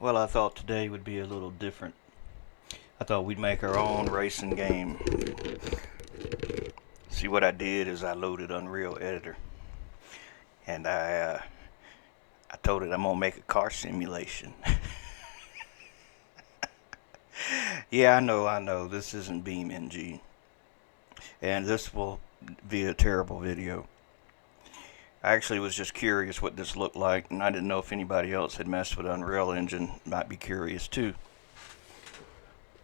Well, I thought today would be a little different. I thought we'd make our own racing game. See, what I did is I loaded Unreal Editor, and I told it I'm gonna make a car simulation. Yeah, I know. This isn't BeamNG, and this will be a terrible video. I actually was just curious what this looked like, and I didn't know if anybody else had messed with Unreal Engine. Might be curious too.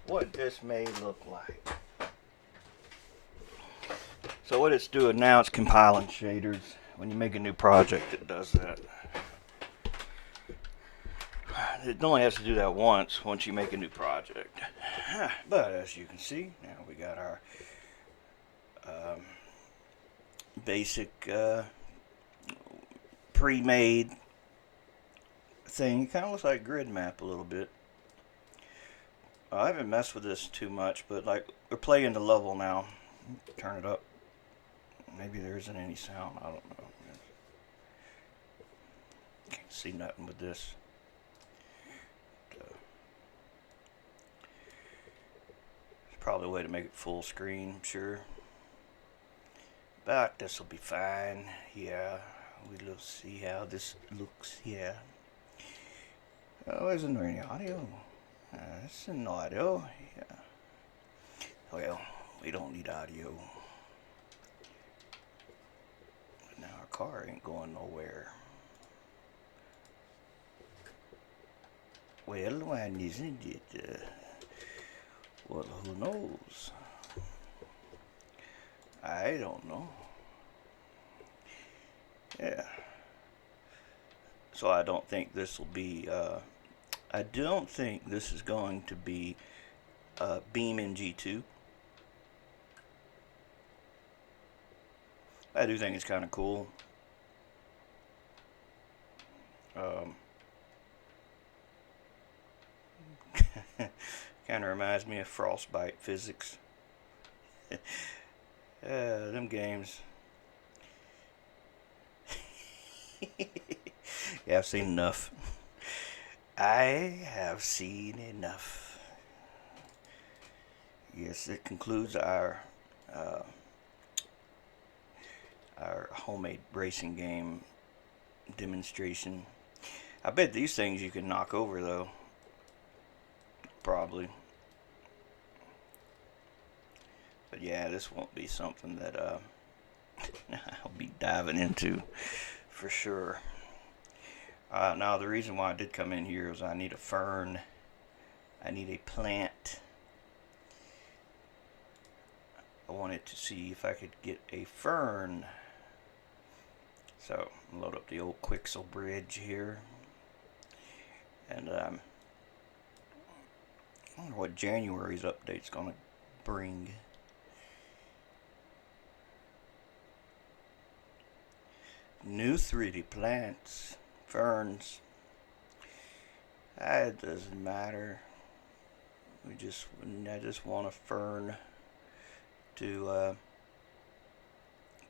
What this may look like. So what it's doing now, it's compiling shaders. When you make a new project, it does that. It only has to do that once you make a new project. But as you can see, now we got our um, basic pre-made thing. It kind of looks like grid map a little bit. I haven't messed with this too much, but like we're playing the level now. Turn it up. Maybe there isn't any sound. I don't know. Can't see nothing with this. There's probably a way to make it full screen, I'm sure. But this will be fine. Yeah, we'll see how this looks here. Oh, isn't there any audio? It's an audio. Yeah. Well, we don't need audio. But now our car ain't going nowhere. Well, why isn't it? Well, who knows? I don't know. Yeah. So I don't think this will be. I don't think this is going to be BeamNG2. I do think it's kind of cool. Kind of reminds me of Frostbite physics. Them games. Yeah, I've seen enough. I have seen enough. Yes, it concludes uh, our homemade racing game demonstration. I bet these things you can knock over though. Probably. But yeah, this won't be something that I'll be diving into for sure. Now the reason why I did come in here is I need a fern. I need a plant. I wanted to see if I could get a fern. So load up the old Quixel bridge here. And I wonder what January's update's gonna bring. New 3D plants, ferns. It doesn't matter. I just want a fern to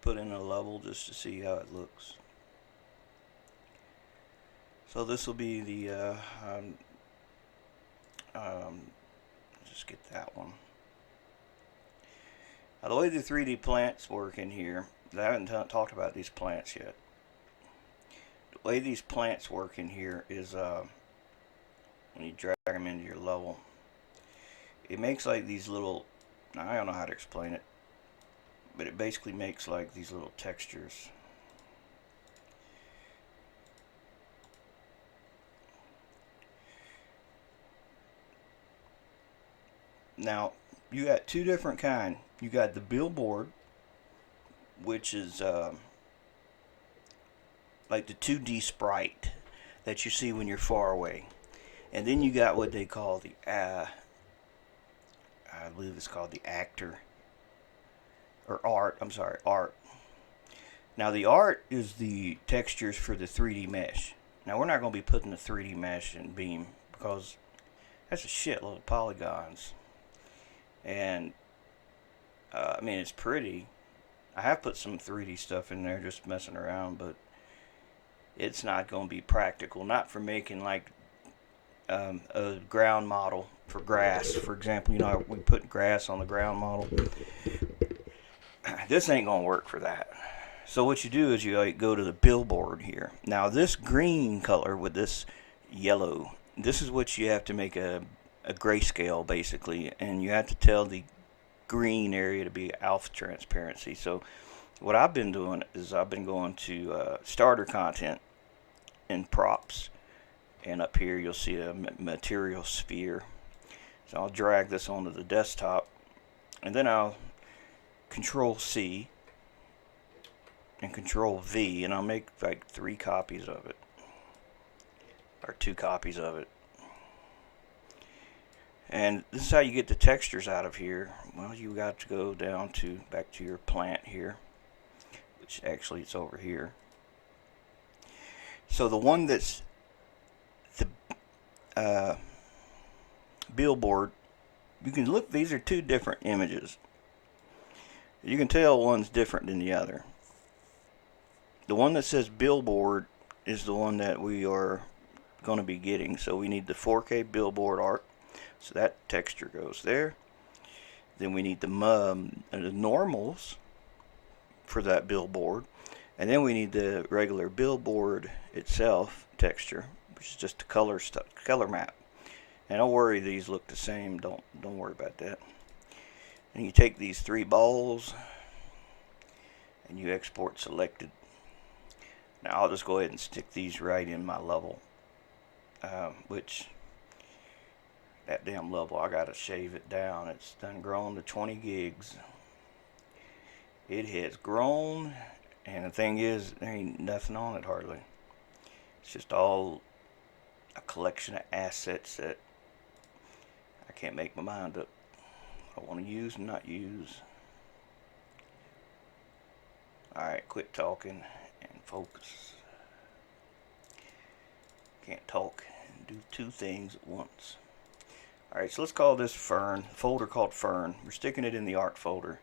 put in a level just to see how it looks. So this will be the just get that one. Now the way the 3D plants work in here, I haven't talked about these plants yet. The way these plants work in here is when you drag them into your level, it makes like these little, I don't know how to explain it, but it basically makes like these little textures. Now, you got two different kind. You got the billboard, which is like the 2D sprite that you see when you're far away. And then you got what they call the, I believe it's called the actor, or art, I'm sorry, art. Now the art is the textures for the 3D mesh. Now we're not going to be putting the 3D mesh in Beam because that's a shitload of polygons. And, I mean, it's pretty. I have put some 3D stuff in there just messing around, but it's not going to be practical. Not for making like a ground model for grass. For example, you know, we put grass on the ground model. This ain't gonna work for that. So what you do is you like go to the billboard here. Now this green color with this yellow, this is what you have to make a grayscale basically, and you have to tell the green area to be alpha transparency. So what I've been doing is I've been going to starter content and props, and up here you'll see a material sphere. So I'll drag this onto the desktop, and then I'll Control C and Control V, and I'll make like 3 copies of it, or 2 copies of it. And this is how you get the textures out of here. Well, you got to go down to back to your plant here, which actually it's over here. So the one that's the billboard, you can look, these are 2 different images. You can tell one's different than the other. The one that says billboard is the one that we are going to be getting. So we need the 4K billboard art. So that texture goes there. Then we need the normals for that billboard. And then we need the regular billboard itself texture, which is just the color map. And don't worry, these look the same. Don't worry about that. And you take these 3 balls and you export selected. Now I'll just go ahead and stick these right in my level, which that damn level, I gotta shave it down. It's done grown to 20 gigs. It has grown, and the thing is, there ain't nothing on it hardly. It's just all a collection of assets that I can't make my mind up. I want to use and not use. Alright, quit talking and focus. Can't talk and do 2 things at once. Alright, so let's call this Fern, folder called Fern. We're sticking it in the art folder.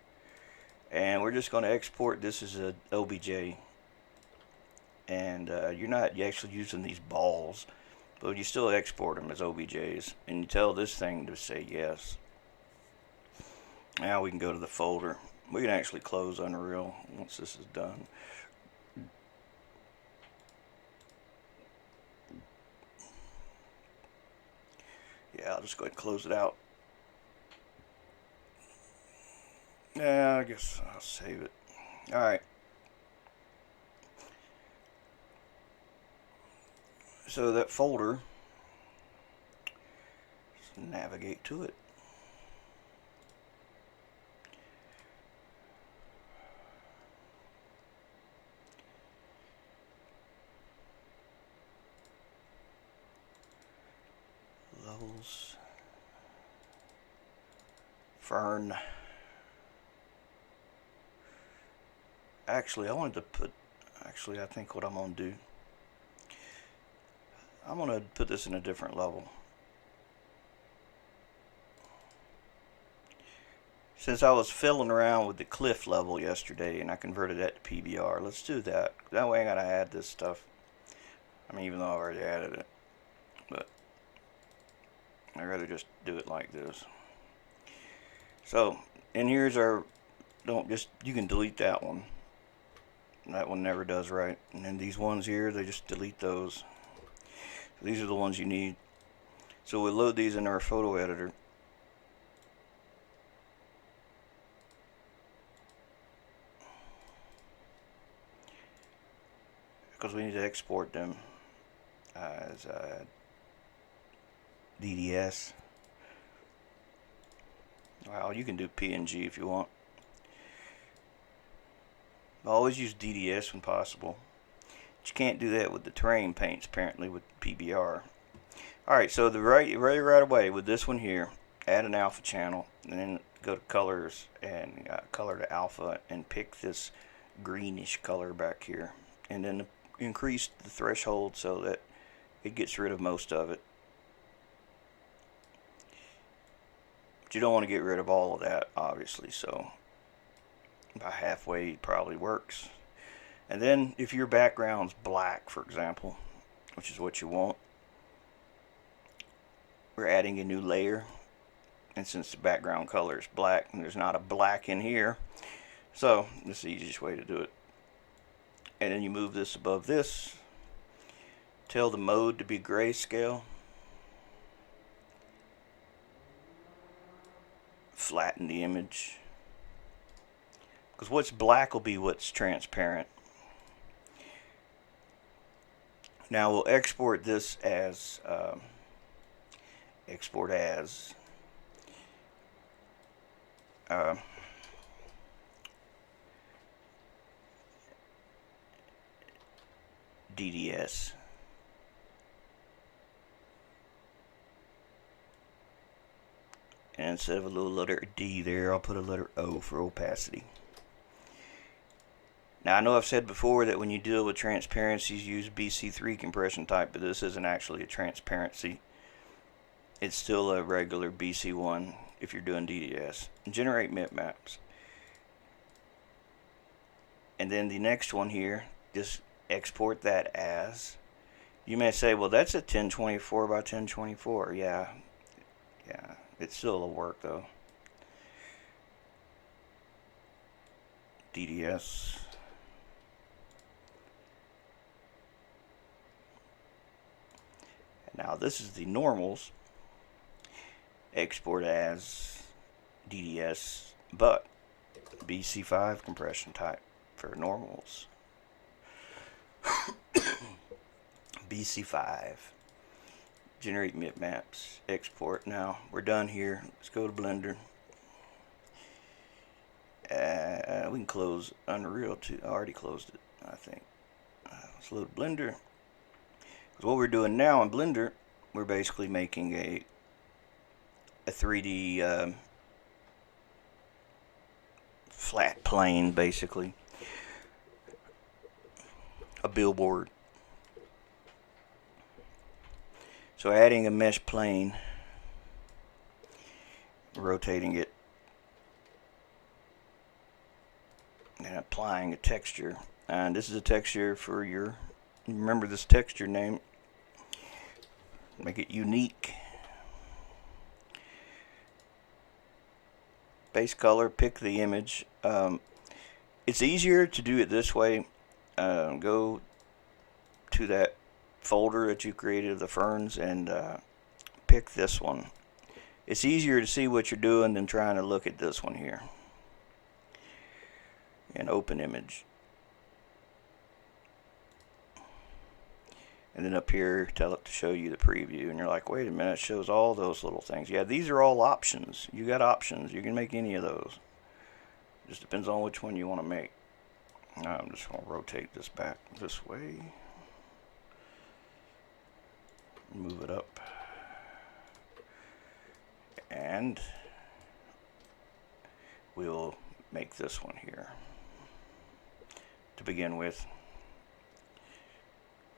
And we're just going to export this as a OBJ. And you're not actually using these balls, but you still export them as OBJs. And you tell this thing to say yes. Now we can go to the folder. We can actually close Unreal once this is done. Yeah, I'll just go ahead and close it out. Yeah, I guess I'll save it. Alright. So that folder, let's navigate to it. Levels. Fern. Actually, I wanted to put, I think what I'm going to do, I'm going to put this in a different level. Since I was fiddling around with the cliff level yesterday and I converted that to PBR, let's do that. That way I gotta add this stuff. I mean, even though I already added it, but I'd rather just do it like this. So, and here's our, you can delete that one. That one never does right. And then these ones here, they just delete those. So these are the ones you need. So we'll load these in our photo editor. Because we need to export them as DDS. Well, you can do PNG if you want. Always use DDS when possible. But you can't do that with the terrain paints, apparently, with PBR. Alright, so the right away with this one here, add an alpha channel, and then go to colors and color to alpha and pick this greenish color back here. And then increase the threshold so that it gets rid of most of it. But you don't want to get rid of all of that, obviously, so about halfway probably works. And then if your background's black, for example, which is what you want, we're adding a new layer, and since the background color is black and there's not a black in here, so this is the easiest way to do it. And then you move this above this, tell the mode to be grayscale, flatten the image, because what's black will be what's transparent. Now we'll export this as DDS. And instead of a little letter D there, I'll put a letter O for opacity. Now, I know I've said before that when you deal with transparencies, use BC3 compression type, but this isn't actually a transparency. It's still a regular BC1 if you're doing DDS. Generate bitmaps. And then the next one here, just export that as. You may say, well, that's a 1024 by 1024. Yeah, it still will work though. DDS. Now this is the normals. Export as DDS, but BC5 compression type for normals. BC5. Generate bitmaps. Export. Now we're done here. Let's go to Blender. We can close Unreal too. I already closed it, I think. Let's load Blender. What we're doing now in Blender, we're basically making a 3D flat plane, basically a billboard. So adding a mesh plane, rotating it, and applying a texture. And this is a texture for your, remember this texture name, make it unique. Base color, pick the image. It's easier to do it this way. Go to that folder that you created of the ferns and pick this one. It's easier to see what you're doing than trying to look at this one here. And open image. And then up here, tell it to show you the preview. And you're like, wait a minute, it shows all those little things. Yeah, these are all options. You got options. You can make any of those. Just depends on which one you want to make. I'm just going to rotate this back this way. Move it up. And we'll make this one here to begin with.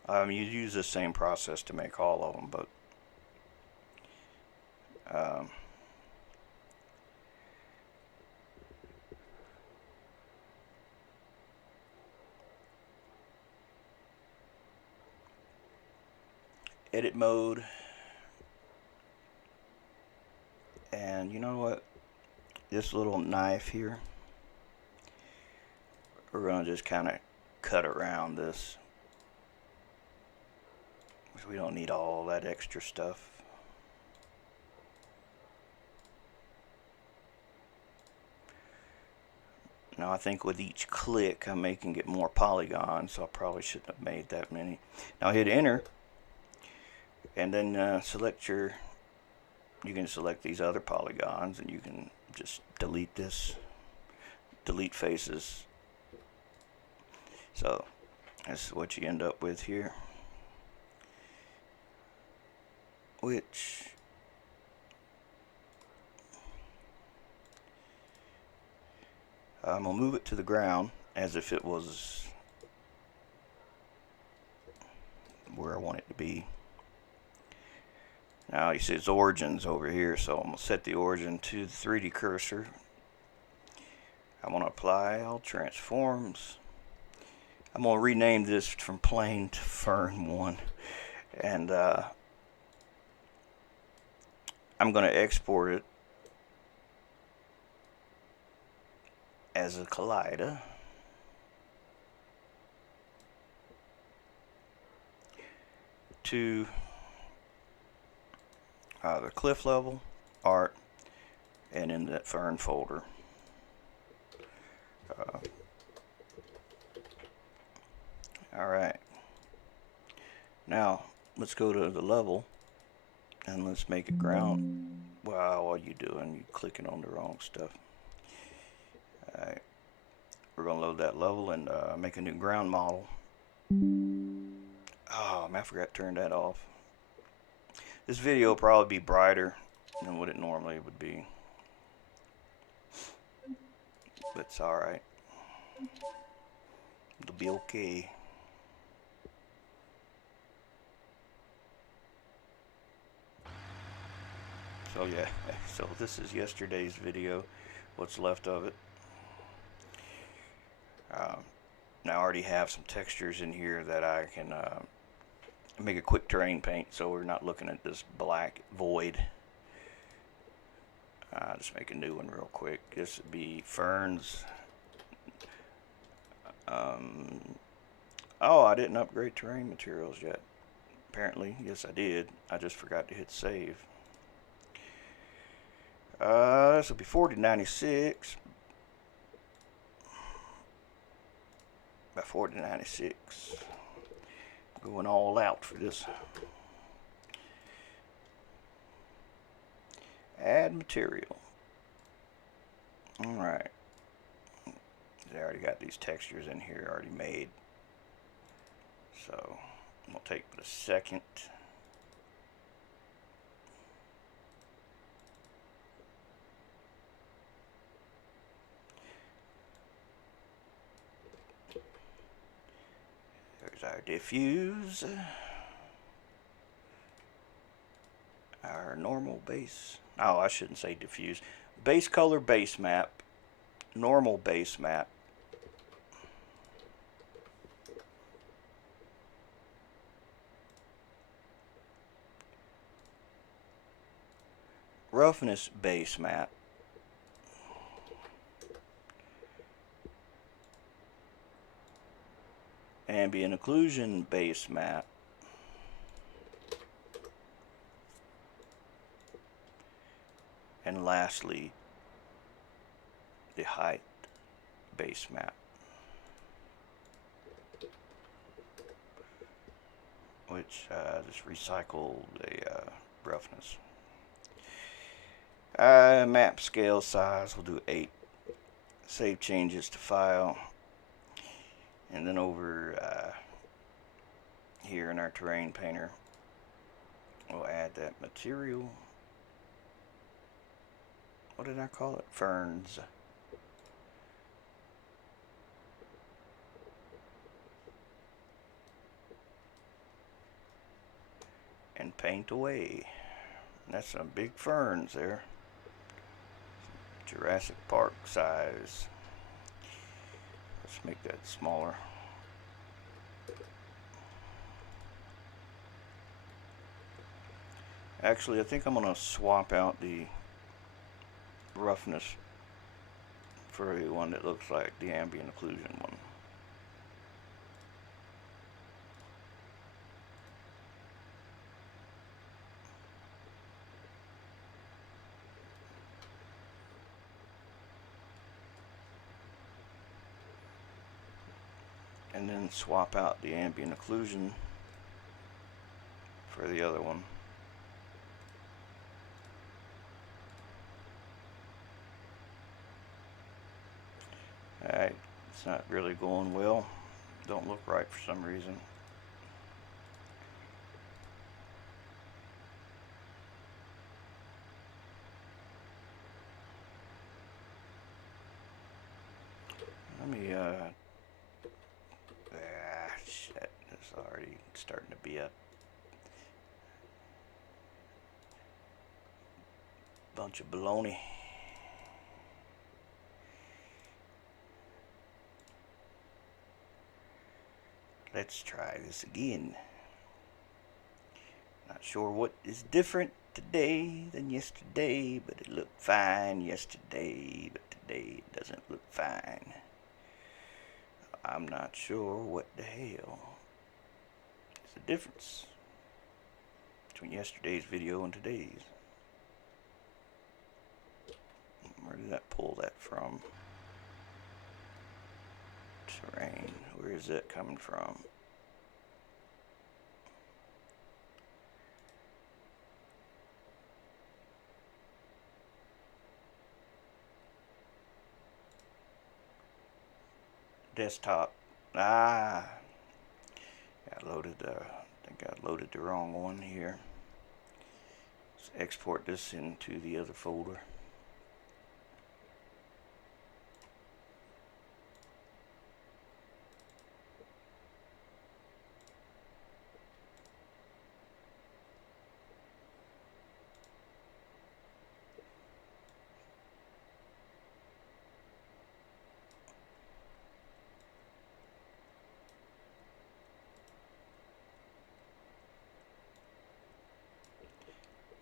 You use the same process to make all of them, but edit mode, and you know what, this little knife here, we're going to just kind of cut around this. We don't need all that extra stuff. Now I think with each click I'm making it more polygons, so I probably shouldn't have made that many. Now hit enter, and then select your, you can select these other polygons, and you can just delete this, delete faces. So that's what you end up with here. Which I'm going to move it to the ground as if it was where I want it to be. Now you see its origins over here, so I'm going to set the origin to the 3D cursor. I'm going to apply all transforms. I'm going to rename this from plane to fern 1, and I'm going to export it as a collider. To the cliff level, art, and in that fern folder. Alright, now let's go to the level and let's make it ground. Wow, what are you doing? You're clicking on the wrong stuff. Alright, we're going to load that level and make a new ground model. Oh man, I forgot to turn that off. This video will probably be brighter than what it normally would be. But it's alright. It'll be okay. So yeah, so this is yesterday's video, what's left of it. Now I already have some textures in here that I can make a quick terrain paint, so we're not looking at this black void. Just make a new one real quick. This would be ferns. Oh, I didn't upgrade terrain materials yet. Apparently, yes I did. I just forgot to hit save. This will be 4096. By 4096. Going all out for this. Add material. Alright. They already got these textures in here already made. So, we'll take a second. There's our diffuse. Our normal base. Oh, I shouldn't say diffuse. Base color base map. Normal base map. Roughness base map. Ambient occlusion base map. And lastly, the height base map, which just recycle the roughness. Map scale size, we'll do 8. Save changes to file. And then over here in our terrain painter, we'll add that material. What did I call it? Ferns. And paint away. And that's some big ferns there. Jurassic Park size. Let's make that smaller. Actually, I think I'm going to swap out the roughness for a one that looks like the ambient occlusion one. And then swap out the ambient occlusion for the other one. Alright, it's not really going well. Don't look right for some reason. Let me shit, it's already starting to be a bunch of baloney. Let's try this again. Not sure what is different today than yesterday, but it looked fine yesterday, but today it doesn't look fine. I'm not sure what the hell is the difference between yesterday's video and today's. Where did that pull that from? Terrain. Where is that coming from? Desktop. I think I loaded the wrong one here. Let's export this into the other folder.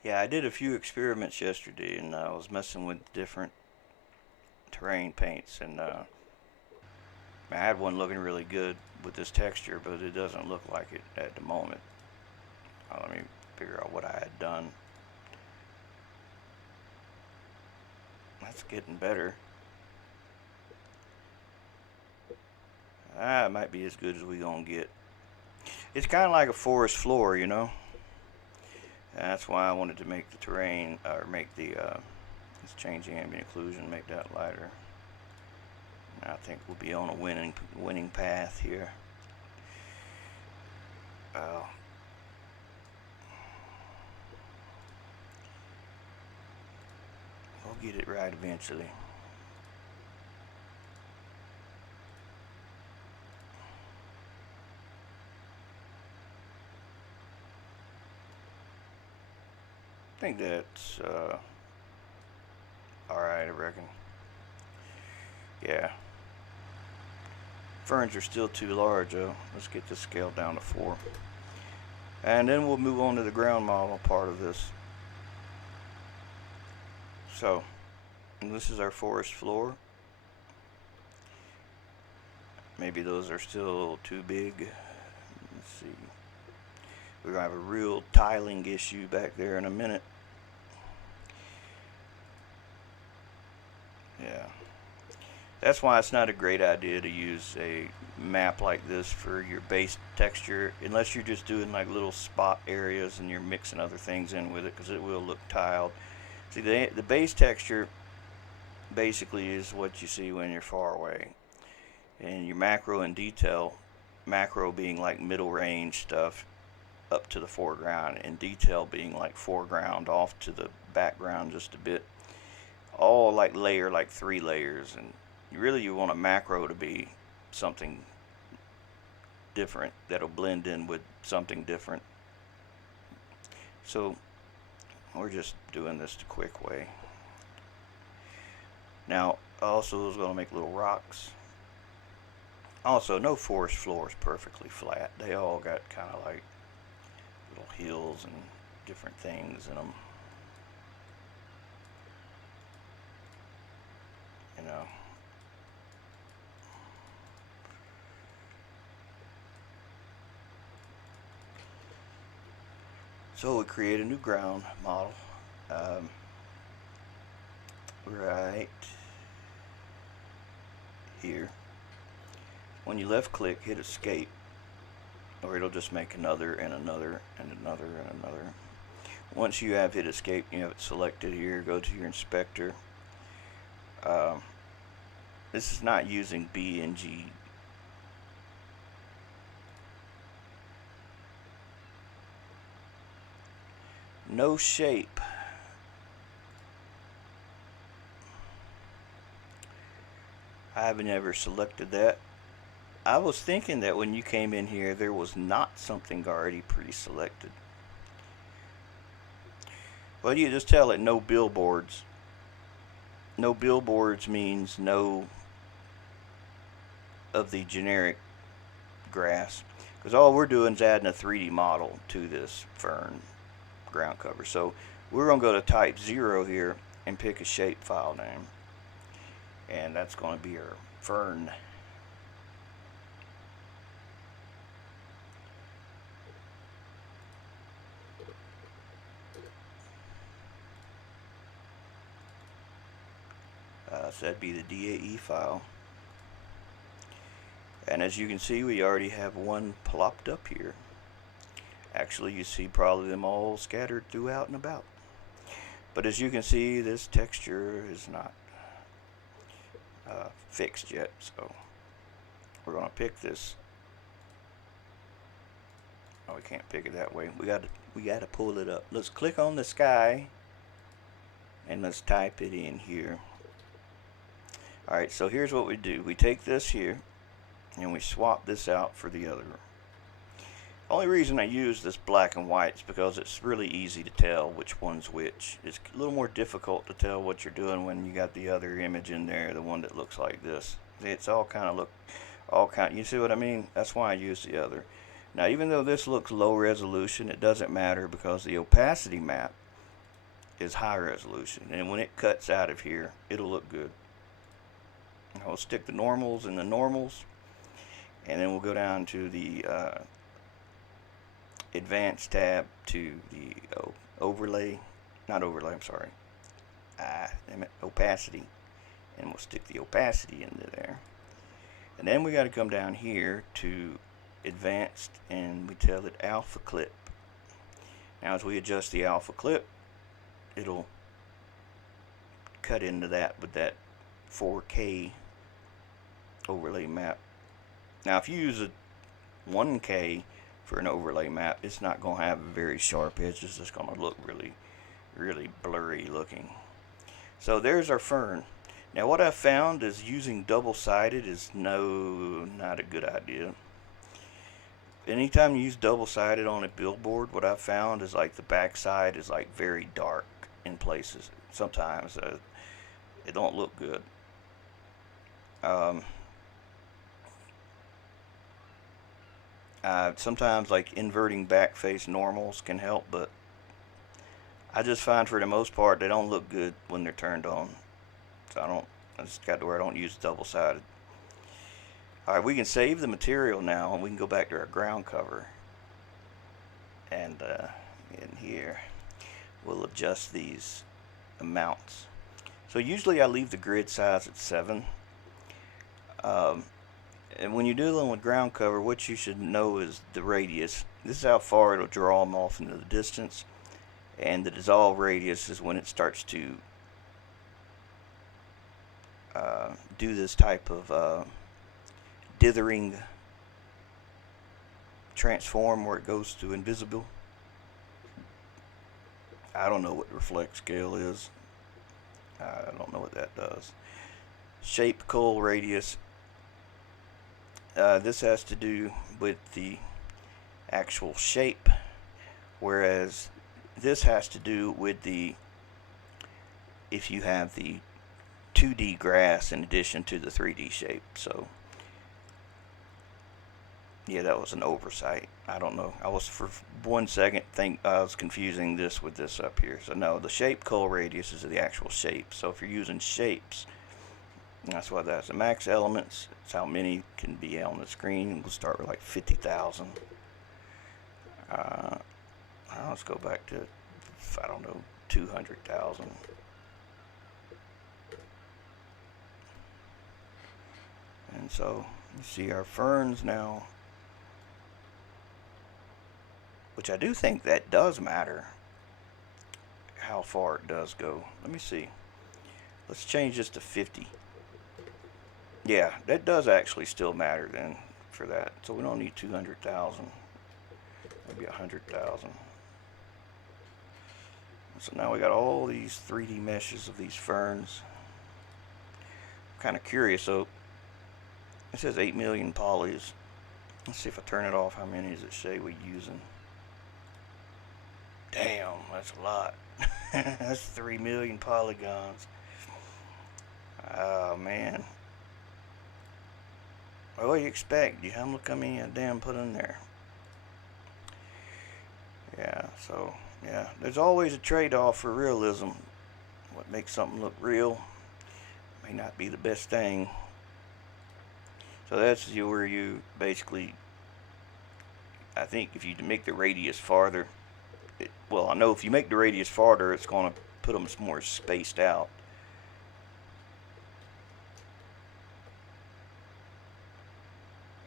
Yeah, I did a few experiments yesterday, and I was messing with different terrain paints, and I had one looking really good with this texture, but it doesn't look like it at the moment. Let me figure out what I had done. That's getting better. It might be as good as we gonna get. It's kind of like a forest floor, you know. That's why I wanted to make the terrain, or make the, let's change the ambient occlusion, make that lighter. I think we'll be on a winning path here. We'll get it right eventually. I think that's alright, I reckon. Yeah. Ferns are still too large though. Let's get this scale down to 4. And then we'll move on to the ground model part of this. So, this is our forest floor. Maybe those are still too big. Let's see. We're going to have a real tiling issue back there in a minute. Yeah. That's why it's not a great idea to use a map like this for your base texture, unless you're just doing like little spot areas and you're mixing other things in with it, because it will look tiled. See, the base texture basically is what you see when you're far away. And your macro and detail, macro being like middle range stuff up to the foreground, and detail being like foreground off to the background just a bit. All like 3 layers, and really you want a macro to be something different that'll blend in with something different. So we're just doing this the quick way. Now also I was going to make little rocks. Also, no forest floor is perfectly flat. They all got kind of like little hills and different things in them. You know. So we create a new ground model. Right here. When you left click, hit escape, or it'll just make another and another and another and another. Once you have hit escape, you have it selected here, go to your inspector. This is not using BNG. No shape. I haven't ever selected that. I was thinking that when you came in here there was not something already pre-selected. Well, you just tell it no billboards. No billboards means no of the generic grass, because all we're doing is adding a 3D model to this fern ground cover. So We're going to go to type 0 here and pick a shape file name. And that's going to be our fern. So that'd be the DAE file. And as you can see, we already have one plopped up here. Actually, you see probably them all scattered throughout and about. But as you can see, this texture is not fixed yet, so we're going to pick this. Oh, we can't pick it that way. We got to pull it up. Let's click on the sky and let's type it in here. All right, so here's what we do. We take this here and we swap this out for the other. Only reason I use this black and white is because it's really easy to tell which one's which. It's a little more difficult to tell what you're doing when you got the other image in there, the one that looks like this. It's all kind of you see what I mean? That's why I use the other. Now, even though this looks low resolution, it doesn't matter because the opacity map is high resolution, and when it cuts out of here, it'll look good. I'll stick the normals in the normals, and then we'll go down to the advanced tab to the overlay, not overlay, I'm sorry, opacity, and we'll stick the opacity into there. And then we got to come down here to advanced, and we tell it alpha clip. Now as we adjust the alpha clip, it'll cut into that with that 4K overlay map. Now if you use a 1K for an overlay map, it's not going to have very sharp edges. It's going to look really blurry looking. So there's our fern. Now what I've found is using double-sided is not a good idea. Anytime you use double-sided on a billboard, what I've found is like the back side is like very dark in places. Sometimes it don't look good. Sometimes like inverting back face normals can help, but I just find for the most part they don't look good when they're turned on. So I just got to where I don't use double-sided. Alright, we can save the material now, and we can go back to our ground cover. And in here, we'll adjust these amounts. So usually I leave the grid size at 7. And when you're dealing with ground cover, what you should know is the radius. This is how far it'll draw them off into the distance. And the dissolve radius is when it starts to do this type of dithering transform where it goes to invisible. I don't know what reflect scale is. I don't know what that does. Shape cull radius. This has to do with the actual shape, whereas this has to do with the if you have the 2D grass in addition to the 3D shape. So yeah, that was an oversight. I don't know. I was for 1 second I was confusing this with this up here. So no, the shape cull radius is the actual shape. So if you're using shapes, that's what that's. The max elements, it's how many can be on the screen. We'll start with like 50,000. Let's go back to, I don't know, 200,000. And so you see our ferns now, which I do think that does matter how far it does go. Let me see. Let's change this to 50. Yeah, that does actually still matter then for that. So we don't need 200,000. Maybe 100,000. So now we got all these 3D meshes of these ferns. I'm kind of curious. So it says 8 million polys. Let's see if I turn it off. How many does it say we're using? Damn, that's a lot. That's 3 million polygons. Oh man. What do you expect? How much I damn put in there? Yeah, so Yeah, there's always a trade-off for realism. What makes something look real may not be the best thing. So that's where you basically, I think if you make the radius farther, well, I know if you make the radius farther, it's going to put them more spaced out.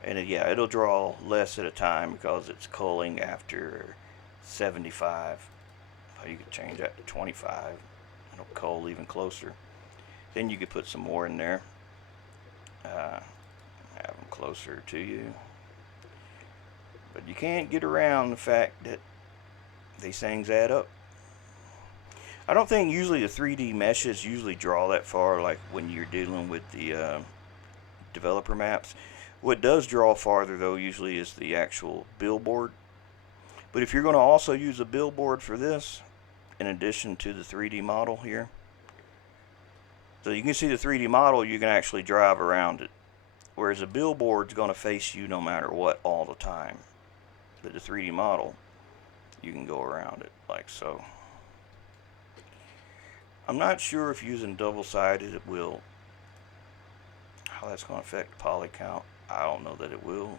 And yeah, it'll draw less at a time because it's culling after 75. You could change that to 25. It'll cull even closer. Then you could put some more in there. Have them closer to you. But you can't get around the fact that these things add up. I don't think usually the 3D meshes usually draw that far, like when you're dealing with the developer maps. What does draw farther though usually is the actual billboard. But if you're going to also use a billboard for this, in addition to the 3D model here, so you can see the 3D model, you can actually drive around it. Whereas a billboard's going to face you no matter what all the time. But the 3D model, you can go around it like so. I'm not sure if using double-sided it will, how that's going to affect the poly count. I don't know that it will.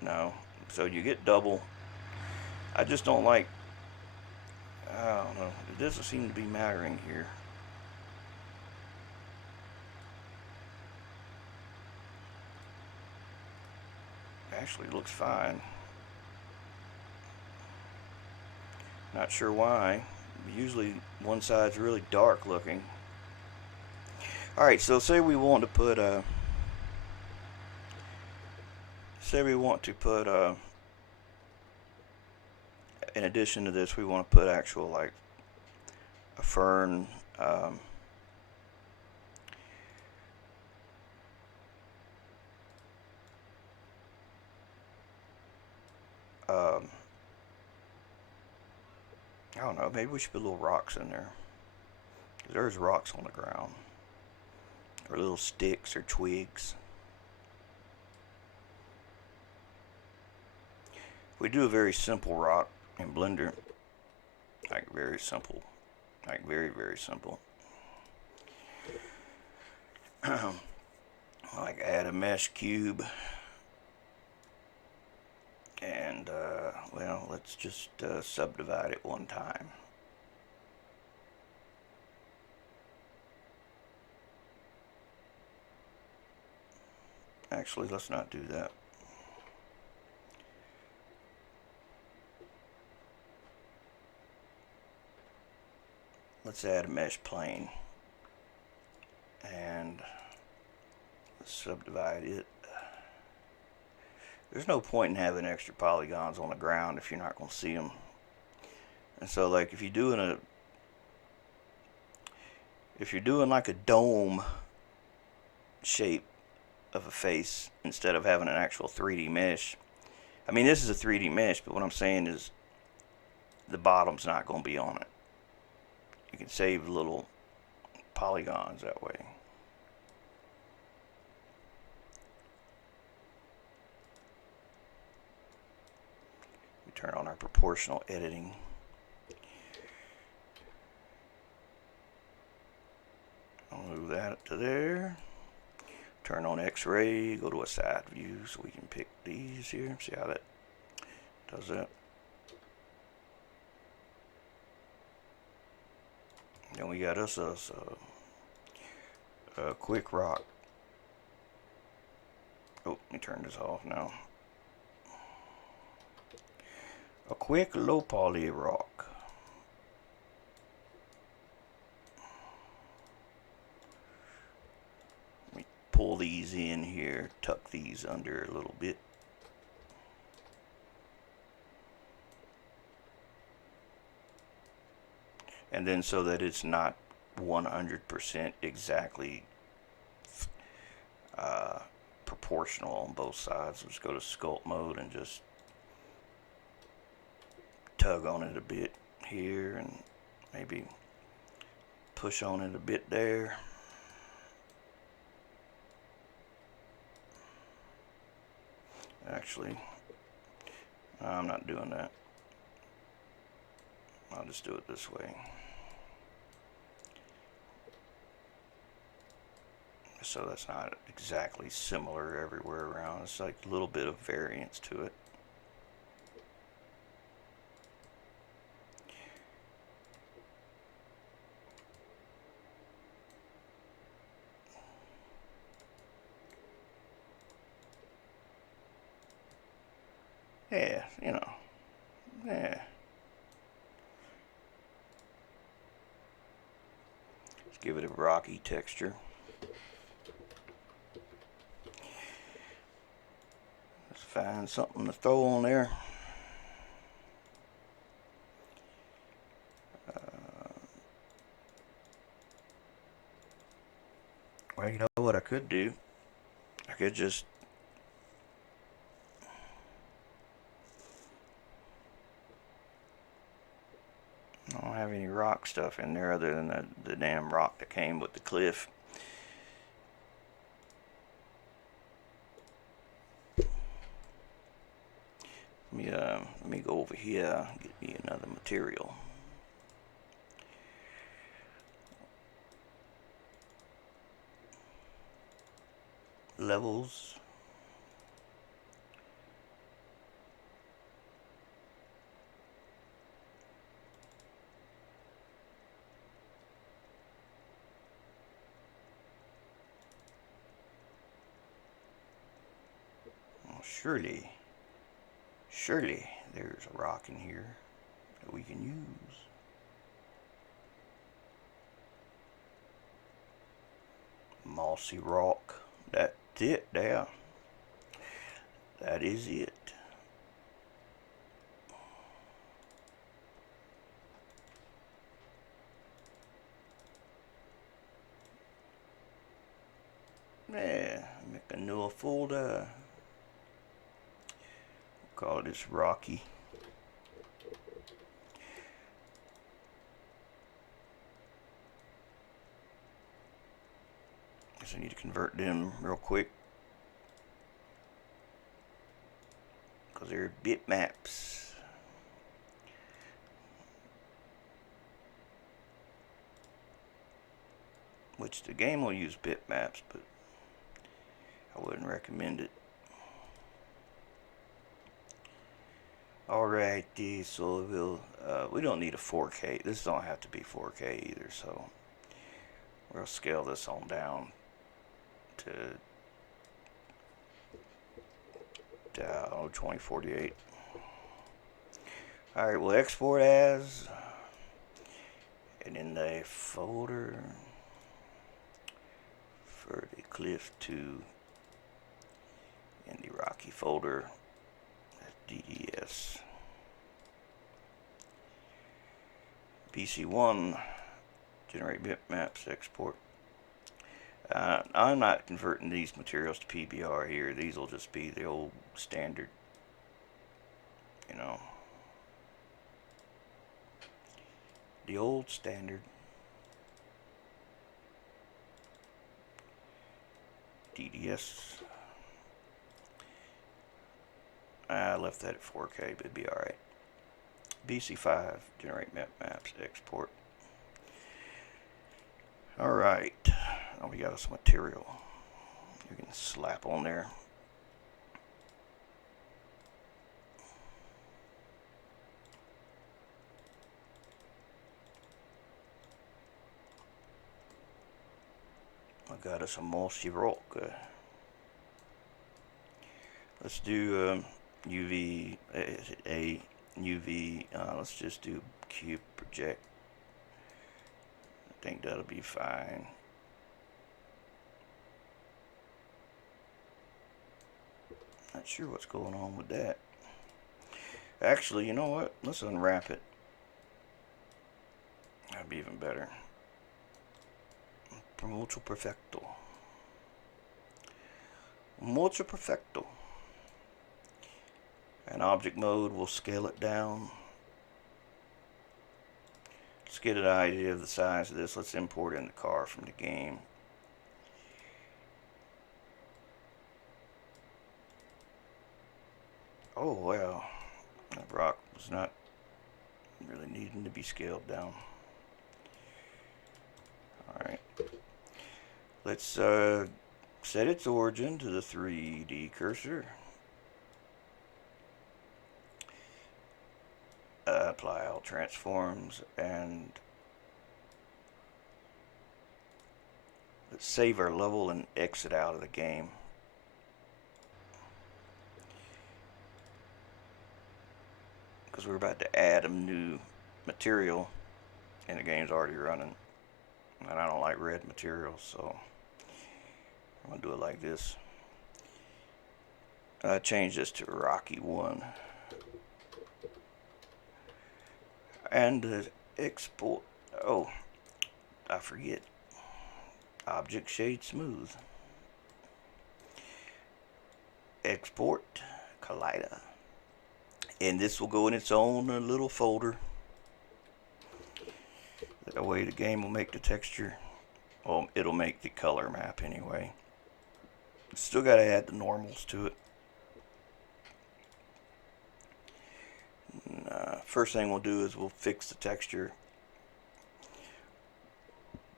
No. So you get double. I just don't like, I don't know. It doesn't seem to be mattering here. Actually looks fine. Not sure why. Usually one side's really dark looking. Alright, so say we want to put in addition to this, we want to put actual like a fern, I don't know, maybe we should put little rocks in there. There's rocks on the ground. Or little sticks or twigs. If we do a very simple rock in Blender, like very simple, like very, very simple. Like add a mesh cube. And, well, let's just subdivide it one time. Actually, let's not do that. Let's add a mesh plane. And let's subdivide it. There's no point in having extra polygons on the ground if you're not going to see them. And so, like, if you're doing like a dome shape of a face instead of having an actual 3D mesh. I mean, this is a 3D mesh, but what I'm saying is the bottom's not going to be on it. You can save little polygons that way. We turn on our proportional editing. I'll move that to there. Turn on X-ray, go to a side view so we can pick these here. See how that does that. Then we got us a quick rock. Oh, let me turn this off now. A quick low poly rock. Let me pull these in here, tuck these under a little bit. And then so that it's not 100% exactly proportional on both sides, let's go to sculpt mode and just tug on it a bit here and maybe push on it a bit there. Actually, I'm not doing that. I'll just do it this way. So that's not exactly similar everywhere around. It's like a little bit of variance to it. Yeah, you know, yeah. Let's give it a rocky texture. Let's find something to throw on there. Well, you know what I could do? I could just I don't have any rock stuff in there other than the damn rock that came with the cliff. Let me go over here and get me another material. Levels. Well, surely there's a rock in here that we can use. Mossy rock. That's it there. That is it. Yeah, make a new folder. Call this Rocky. Guess I need to convert them real quick, because they're bitmaps. Which the game will use bitmaps, but I wouldn't recommend it. Alright, so we don't need a 4K. This don't have to be 4K either, so we'll scale this on down to 2048. Alright, we'll export as, and in the folder for the Cliff 2 in the Rocky folder, that's DDS. PC1, generate bitmaps, export. I'm not converting these materials to PBR here. These will just be the old standard, you know. The old standard. DDS. I left that at 4K, but it'd be alright. BC5, generate map maps, export. Alright, now we got some material you can slap on there. I got us a mossy rock. Let's do UV, UV, let's just do cube project. I think that'll be fine. Not sure what's going on with that. Actually, you know what? Let's unwrap it. That'd be even better. Mucho perfecto. Mucho perfecto. And object mode, we'll scale it down. Let's get an idea of the size of this. Let's import in the car from the game. Oh, well. rock was not really needing to be scaled down. Alright. Let's set its origin to the 3D cursor. Apply all transforms, and let's save our level and exit out of the game. Because we're about to add a new material and the game's already running. And I don't like red materials, so I'm going to do it like this. Change this to Rocky 1. And export, oh, I forget, object shade smooth. Export collider. And this will go in its own little folder. That way the game will make the texture, well, it'll make the color map anyway. Still got to add the normals to it. First thing we'll do is we'll fix the texture,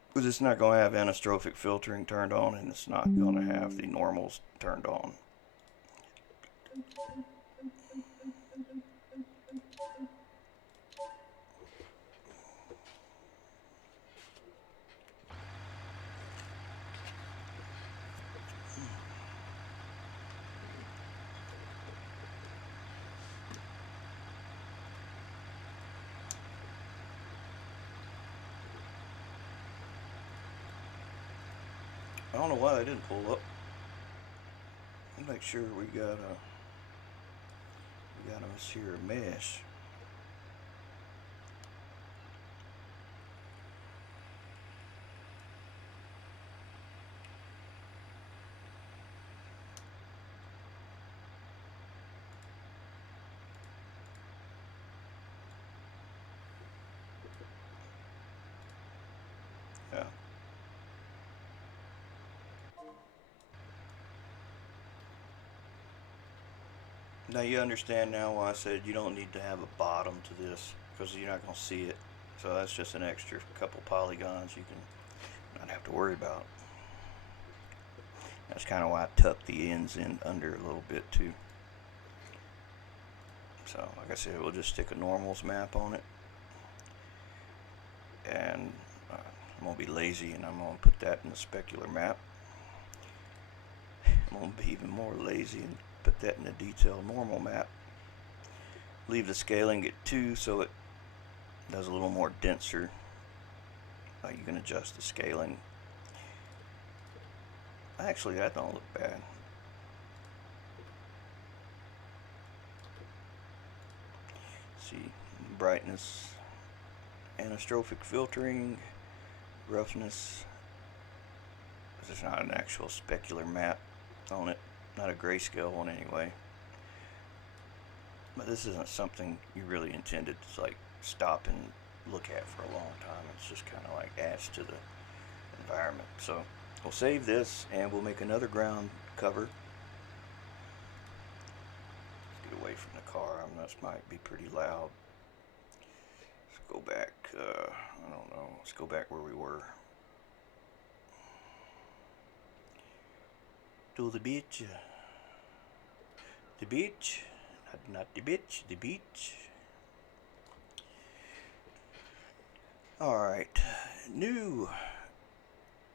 because it's not going to have anastrophic filtering turned on, and it's not going to have the normals turned on. I don't know why they didn't pull up. Make sure we got us here a mesh. Yeah. Now you understand now why I said you don't need to have a bottom to this, because you're not going to see it. So that's just an extra couple polygons you can not have to worry about. That's kind of why I tucked the ends in under a little bit too. So like I said, we'll just stick a normals map on it. And I'm going to be lazy, and I'm going to put that in the specular map. I'm going to be even more lazy and put that in the detail normal map. Leave the scaling at 2 so it does a little more denser. You can adjust the scaling. Actually, that don't look bad. See, brightness, anastrophic filtering, roughness. There's not an actual specular map on it, not a grayscale one anyway. But this isn't something you really intended to like stop and look at for a long time. It's just kind of like adds to the environment. So we'll save this, and we'll make another ground cover. Let's get away from the car. This might be pretty loud. Let's go back. I don't know. Let's go back where we were. To the beach. The beach. Not the beach. The beach. Alright. New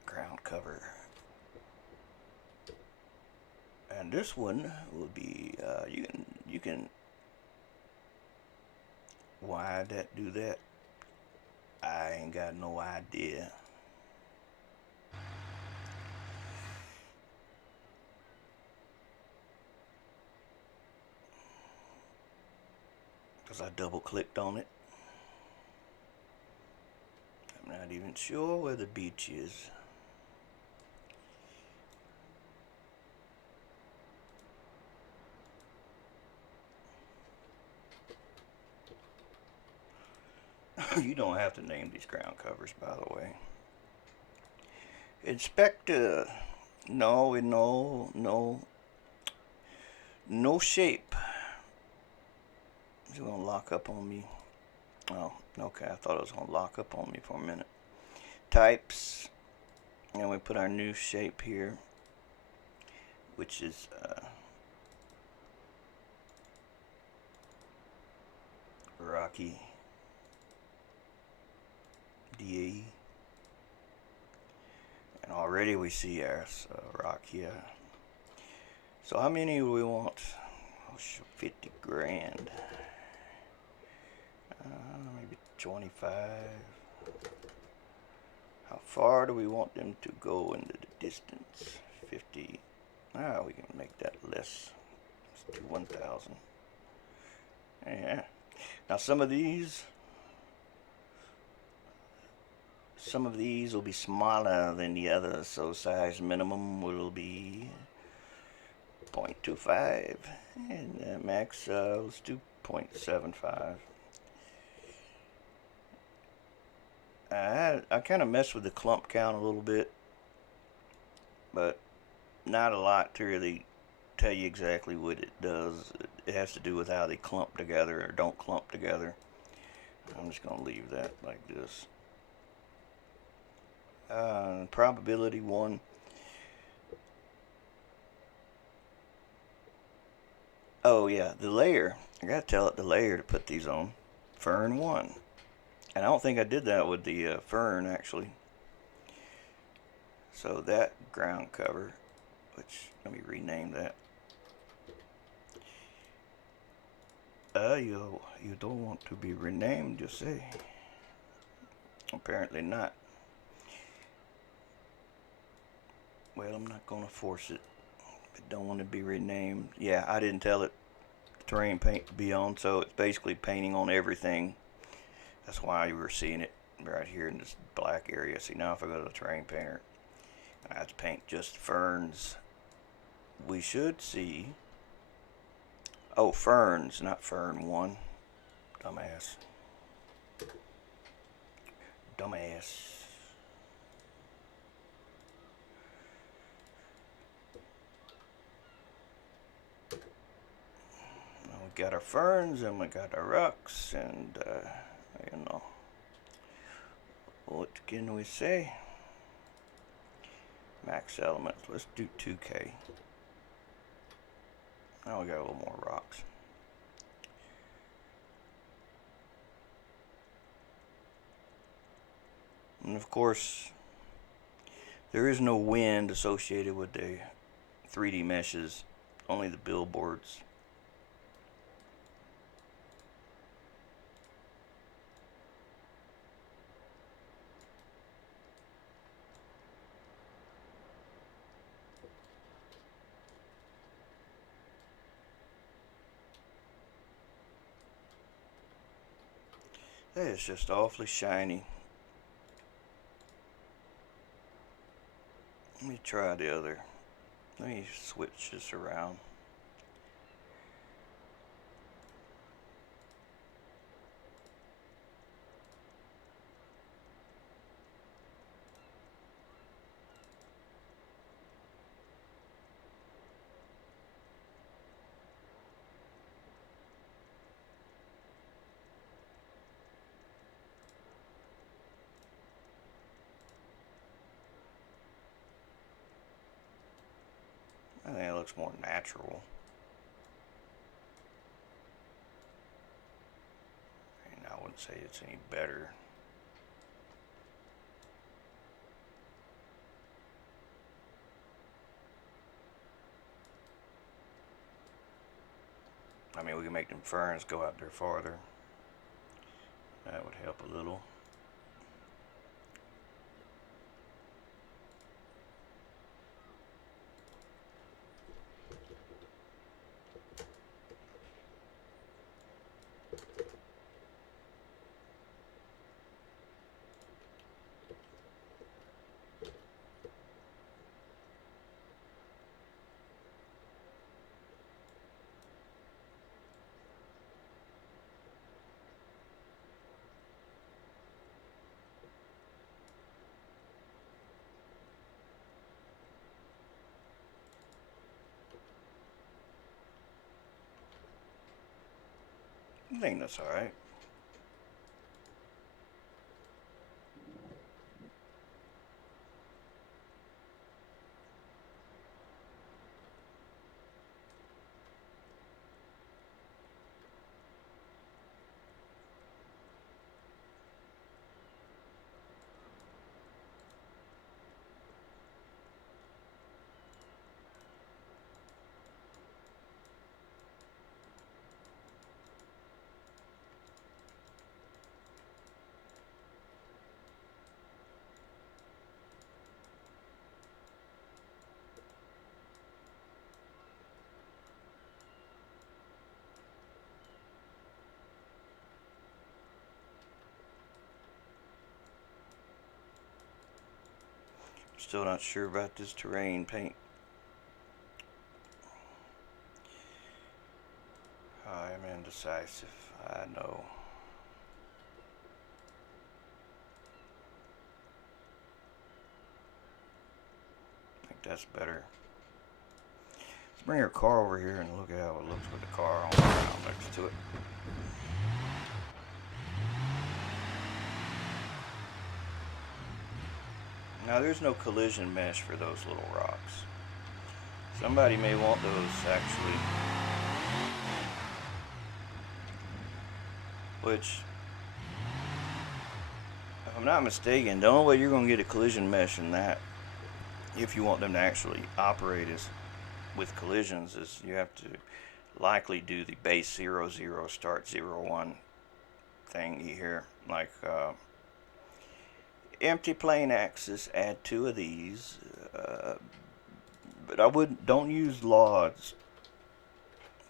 ground cover. And this one will be, you can why that do that? I ain't got no idea. Because I double clicked on it. I'm not even sure where the beach is. You don't have to name these ground covers, by the way. Inspect, no shape. Is it gonna lock up on me? Oh, okay. I thought it was gonna lock up on me for a minute. Types, and we put our new shape here, which is Rocky DAE. And already we see our rock here. So how many do we want? Oh, 50 grand. Maybe 25. How far do we want them to go into the distance? 50. Ah, we can make that less. Let's do 1,000. Yeah. Now some of these will be smaller than the others, so size minimum will be 0.25, and max, let's do 0.75. I kind of mess with the clump count a little bit, but not a lot to really tell you exactly what it does. It has to do with how they clump together or don't clump together. I'm just going to leave that like this. Probability 1. Oh yeah, the layer. I gotta tell it the layer to put these on. Fern 1. And I don't think I did that with the fern actually. So that ground cover, which, let me rename that. You don't want to be renamed, you say? Apparently not. Well, I'm not gonna force it. I don't want to be renamed. Yeah, I didn't tell it terrain paint to be on, so it's basically painting on everything. That's why you were seeing it right here in this black area. See, now if I go to the terrain painter, I have to paint just ferns. We should see, oh, ferns, not fern 1. Dumbass. Dumbass. Now we got our ferns and we got our rocks, and you know, what can we say? Max elements, let's do 2K. Now we got a little more rocks. And of course, there is no wind associated with the 3D meshes, only the billboards. It's just awfully shiny. Let me try the other. Let me switch this around. I think it looks more natural. And I wouldn't say it's any better. I mean, we can make them ferns go out there farther. That would help a little. I think that's alright. Still not sure about this terrain paint. I'm indecisive, I know. I think that's better. Let's bring our car over here and look at how it looks with the car on the ground next to it. Now there's no collision mesh for those little rocks. Somebody may want those actually. Which, if I'm not mistaken, the only way you're going to get a collision mesh in that, if you want them to actually operate as with collisions, is you have to likely do the base 0, 0, start 0, 1 thing here. Like empty plane axis, add 2 of these. But I don't use LODs.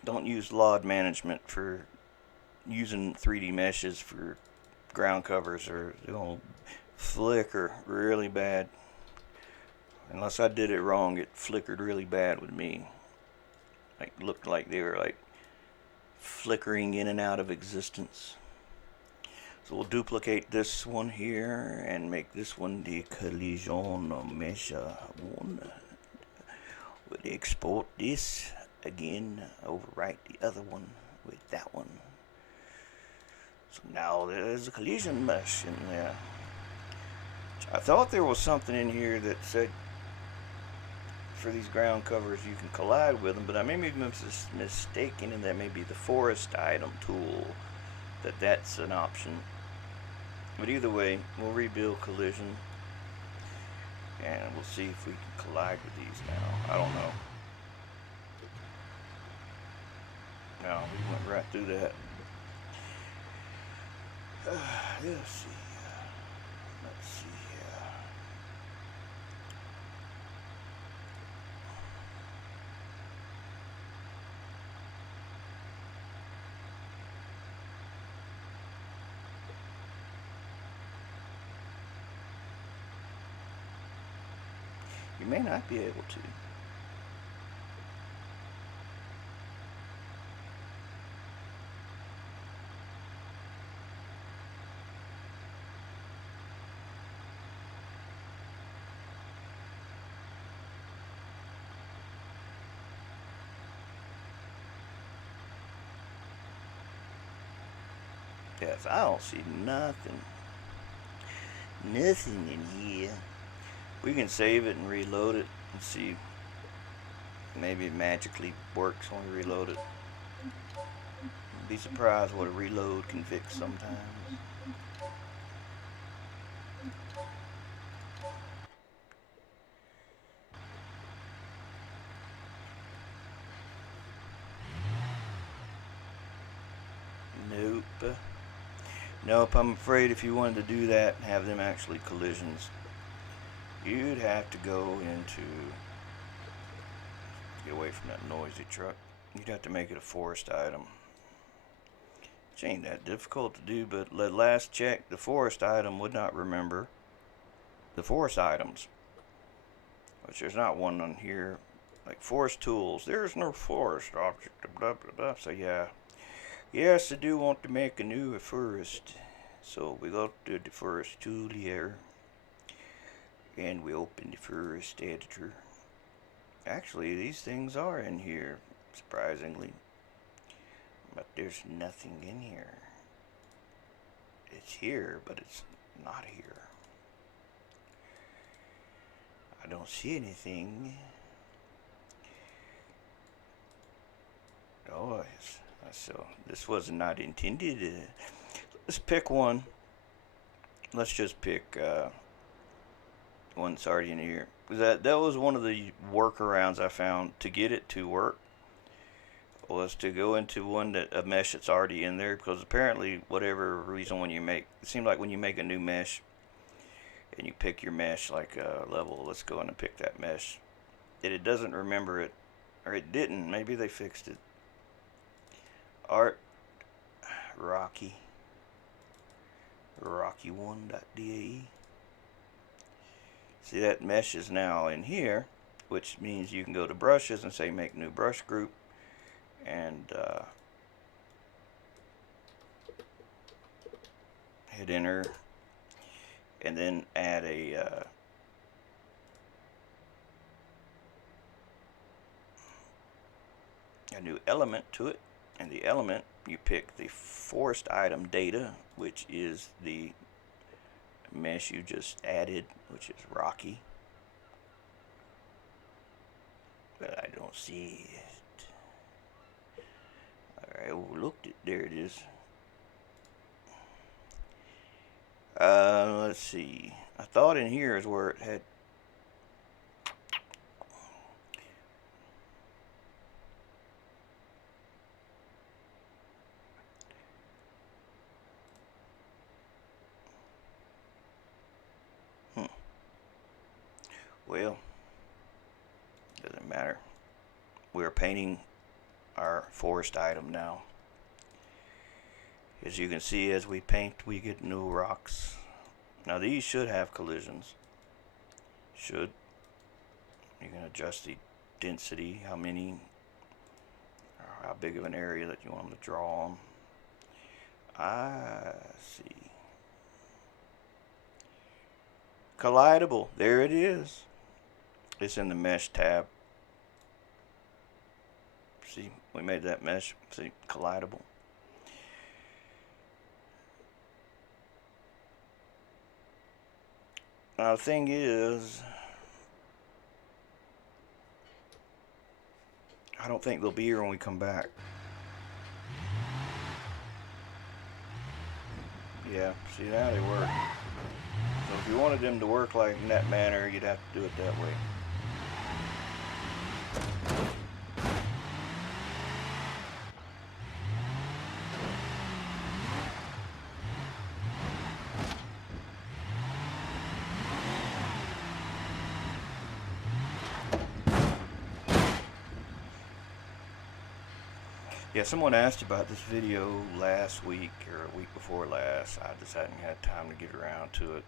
Don't use LOD management for using 3D meshes for ground covers, or they'll flicker really bad. Unless I did it wrong, it flickered really bad with me. Like, looked like they were like flickering in and out of existence. So we'll duplicate this one here and make this one the collision mesh one. We'll export this again, overwrite the other one with that one. So now there's a collision mesh in there. I thought there was something in here that said for these ground covers you can collide with them, but I may be mistaken, and that may be the forest item tool, that's an option. But either way, we'll rebuild collision, and we'll see if we can collide with these now. I don't know. No, we went right through that. Let's see. Let's see here. You may not be able to. Yes, I don't see nothing. Nothing in here. We can save it and reload it and see. Maybe it magically works when we reload it. Be surprised what a reload can fix sometimes. Nope. Nope, I'm afraid if you wanted to do that and have them actually collisions, you'd have to go into, get away from that noisy truck, you'd have to make it a forest item. Which ain't that difficult to do, but at last check, the forest item would not remember the forest items. Which there's not one on here. Like forest tools, there's no forest object, blah blah blah. So yeah. Yes, I do want to make a new forest. So we go to the forest tool here. And we open the forest editor. Actually, these things are in here, surprisingly. But there's nothing in here. It's here, but it's not here. I don't see anything. Oh, so this was not intended. Let's pick one. Let's just pick one that's already in here. That was one of the workarounds I found to get it to work, was to go into a mesh that's already in there, because apparently, whatever reason, it seems like when you make a new mesh and you pick your mesh, like level, let's go in and pick that mesh, it doesn't remember it, or it didn't. Maybe they fixed it. Art Rocky1.dae. See, that mesh is now in here, which means you can go to brushes and say make new brush group, and hit enter, and then add a new element to it. And the element, you pick the forest item data, which is the mesh you just added, which is Rocky. But I don't see it. I overlooked it. There it is. Let's see. I thought in here is where it had. Well, doesn't matter. We're painting our forest item now. As you can see, as we paint, we get new rocks. Now these should have collisions. You can adjust the density, how many, or how big of an area that you want them to draw on. I see. Collidable, there it is. It's in the mesh tab. See, we made that mesh. See, collidable. Now the thing is, I don't think they'll be here when we come back. Yeah, see, now they work. So if you wanted them to work like in that manner, you'd have to do it that way. Yeah, someone asked about this video last week or a week before last. I just hadn't had time to get around to it.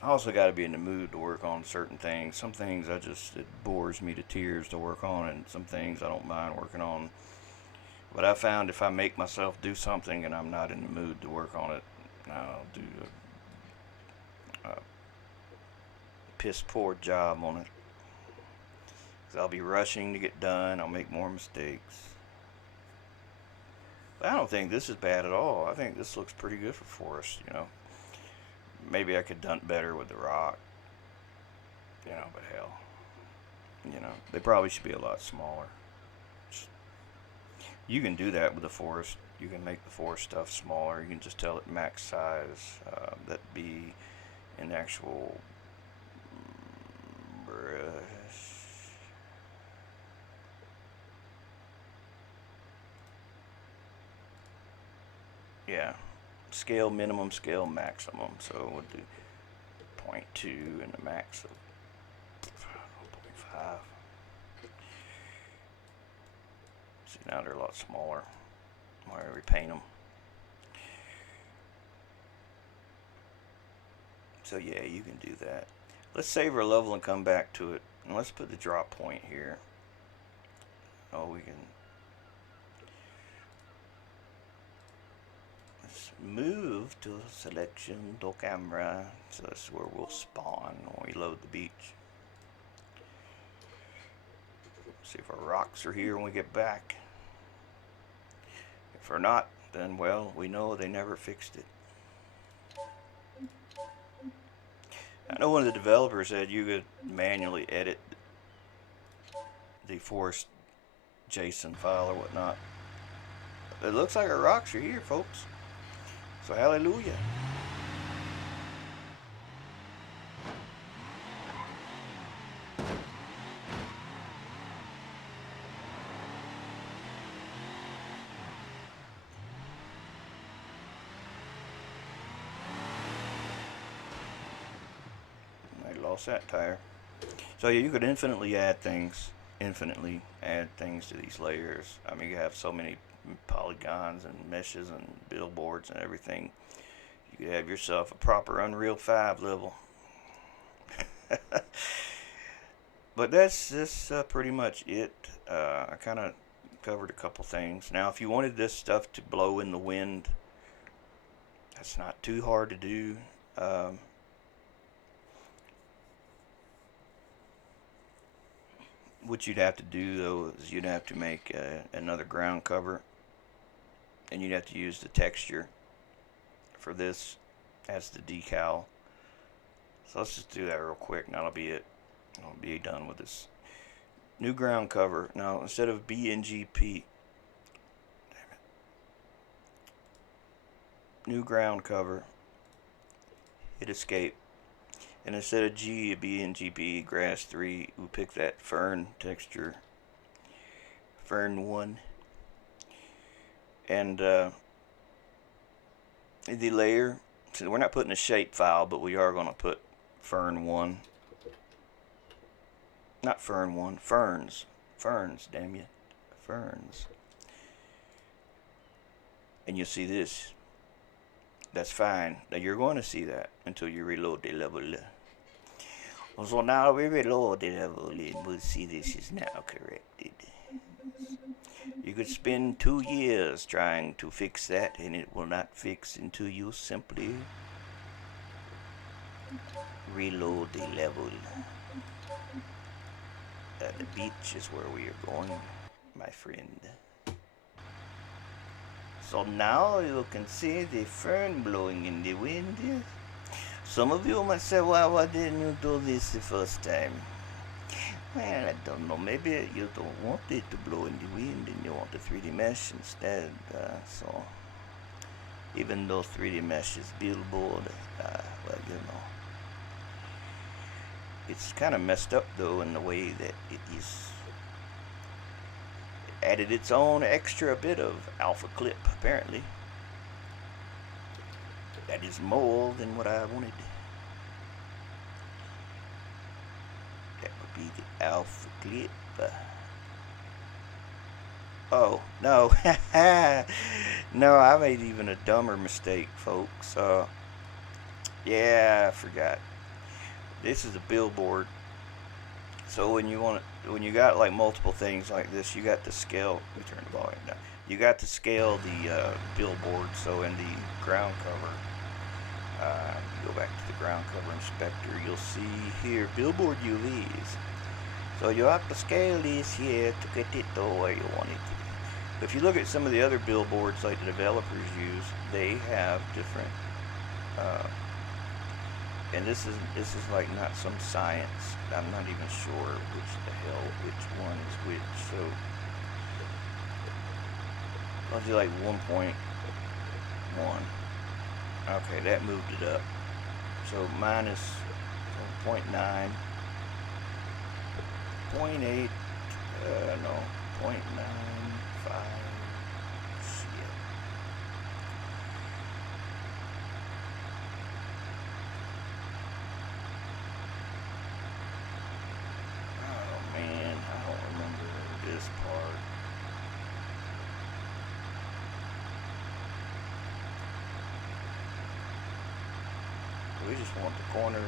I also got to be in the mood to work on certain things. Some things it bores me to tears to work on, and some things I don't mind working on. But I found if I make myself do something and I'm not in the mood to work on it, I'll do a piss poor job on it. 'Cause I'll be rushing to get done. I'll make more mistakes. But I don't think this is bad at all. I think this looks pretty good for forest, you know. Maybe I could done better with the rock, you know, but hell, you know, they probably should be a lot smaller. You can do that with the forest. You can make the forest stuff smaller. You can just tell it max size. That'd be an actual brush. Yeah, scale minimum, scale maximum. So we'll do 0.2 and a max of 0.5. See, now they're a lot smaller. Why do we paint them? So yeah, you can do that. Let's save our level and come back to it. And let's put the drop point here. Oh, we can. Let's move to selection to camera. So this is where we'll spawn when we load the beach. See if our rocks are here when we get back. If they're not, then well, we know they never fixed it. I know one of the developers said you could manually edit the forest JSON file or whatnot. It looks like our rocks are here, folks. So hallelujah. I lost that tire. So yeah, you could infinitely add things to these layers. I mean, you have so many polygons and meshes and billboards and everything. You could have yourself a proper Unreal 5 level. But that's pretty much it. I kind of covered a couple things. Now, if you wanted this stuff to blow in the wind, that's not too hard to do. What you'd have to do, though, is you'd have to make another ground cover, and you'd have to use the texture for this as the decal. So let's just do that real quick, and that'll be it. I'll be done with this. New ground cover. Now, instead of BNGP, new ground cover, hit escape. And instead of G, B, and GB, grass 3, we'll pick that fern texture, fern 1. And the layer, so we're not putting a shape file, but we are going to put fern 1. Not fern 1, ferns. Ferns, damn you. Ferns. And you'll see this. That's fine. Now you're going to see that until you reload the level. So now we reload the level and we'll see this is now corrected. You could spend 2 years trying to fix that and it will not fix until you simply reload the level. The beach is where we are going, my friend. So now you can see the fern blowing in the wind. Some of you might say, well, why didn't you do this the first time? Well, I don't know. Maybe you don't want it to blow in the wind and you want the 3D mesh instead. So, even though 3D mesh is billboard, well, you know. It's kind of messed up, though, in the way that it is added its own extra bit of alpha clip, apparently. That is more than what I wanted. That would be the alpha clip. Oh, no. No, I made even a dumber mistake, folks. Yeah, I forgot. This is a billboard. So when you got like multiple things like this, you got to scale. Let me turn the volume down. You got to scale the billboard. So in the ground cover, go back to the ground cover inspector. You'll see here billboard UVs. So you have to scale this here to get it to where you want it to be. If you look at some of the other billboards like the developers use, they have different. And this is like not some science. I'm not even sure which one is which. So I'll do like 1.1. Okay, that moved it up. So minus 0.9, 0.8, no, 0.95. We just want the corner.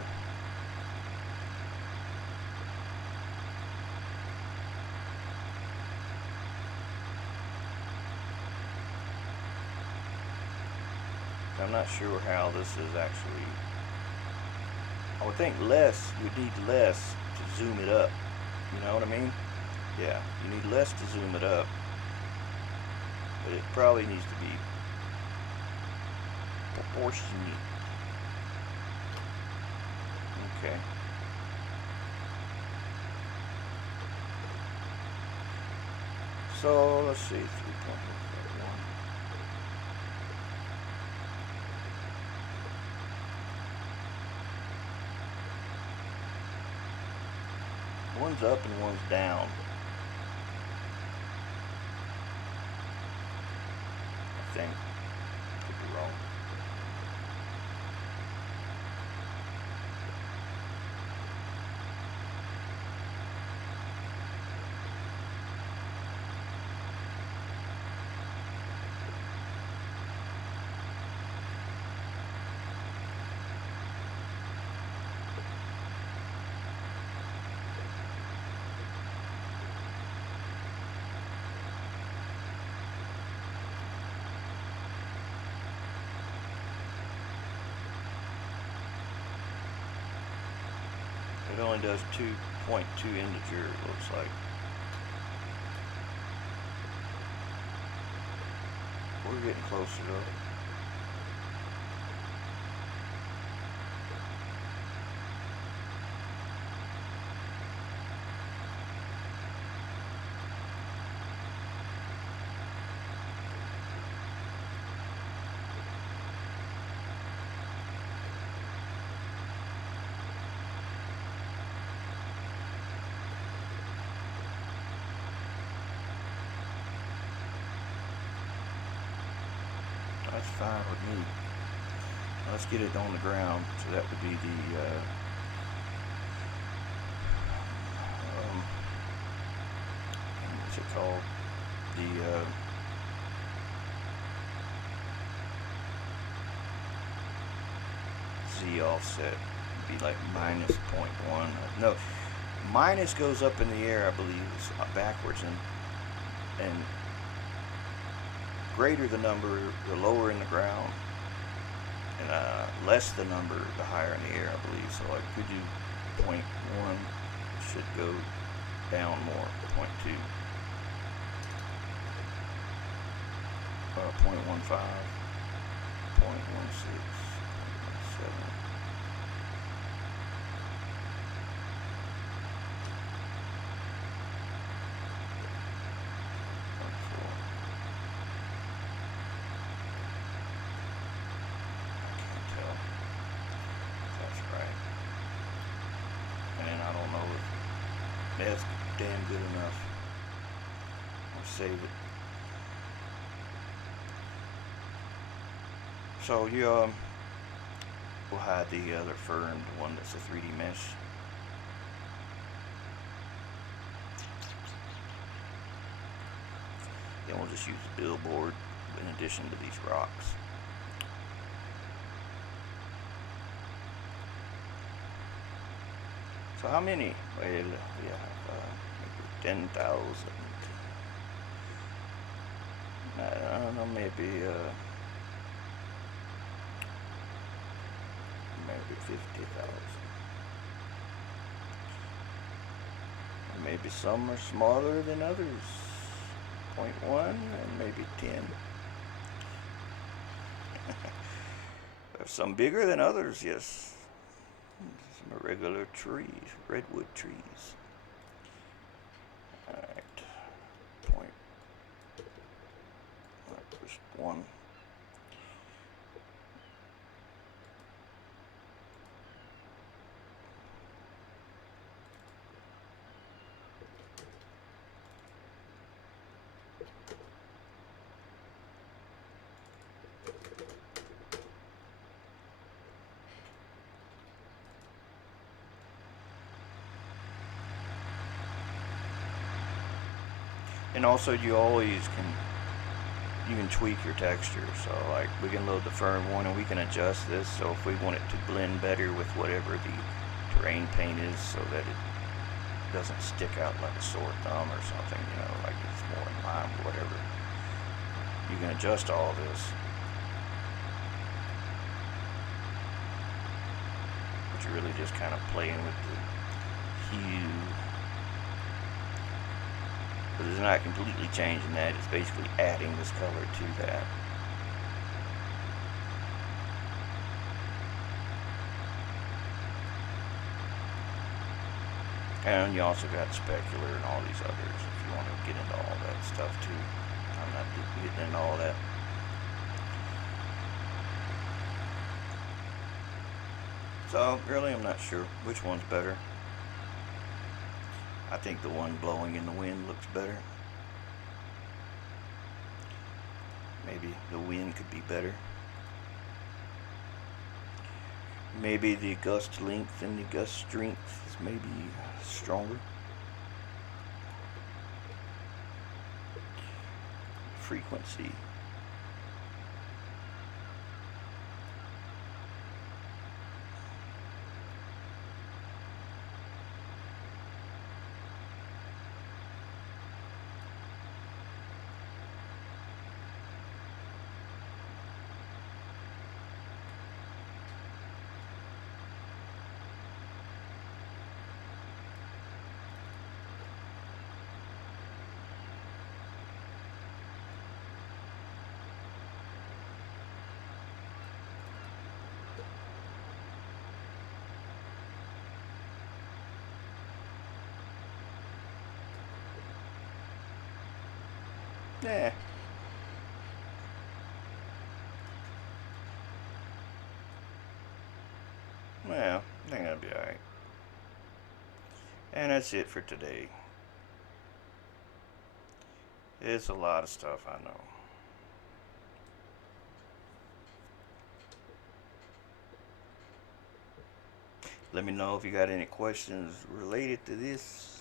I'm not sure how this is actually. I would think less, we need less to zoom it up. You know what I mean? Yeah, you need less to zoom it up, but it probably needs to be proportionate. Okay. So let's see, 3.1. One's up and one's down. I think. Could be wrong. It only does 2.2 integer, it looks like. We're getting closer though. That's fine with me. Let's get it on the ground. So that would be the what's it called? The Z offset would be like minus 0.1. No, minus goes up in the air, I believe, it's backwards, and greater the number, the lower in the ground, and less the number, the higher in the air, I believe. So like, could do 0.1, should go down more, 0.2, 0.15, 0.16, 0.17. That's damn good enough. I'll save it. So you we'll hide the other fern, the one that's a 3D mesh. Then we'll just use the billboard in addition to these rocks. So how many? Well, we have maybe 10,000. I don't know, maybe 50,000. Maybe some are smaller than others. 0.1 and maybe 10. There's some bigger than others, yes. Some irregular trees, redwood trees. Alright. Just one. And also you can tweak your texture. So like we can load the fern one and we can adjust this. So if we want it to blend better with whatever the terrain paint is, so that it doesn't stick out like a sore thumb or something, you know, like it's more in line with whatever. You can adjust all this. But you're really just kind of playing with the hue But it's not completely changing that. It's basically adding this color to that. And you also got specular and all these others if you want to get into all that stuff too. I'm not getting into all that. So really I'm not sure which one's better. I think the one blowing in the wind looks better. Maybe the wind could be better. Maybe the gust length and the gust strength is maybe stronger. Frequency. Yeah. Well, I think that'll be alright. And that's it for today. It's a lot of stuff, I know. Let me know if you got any questions related to this.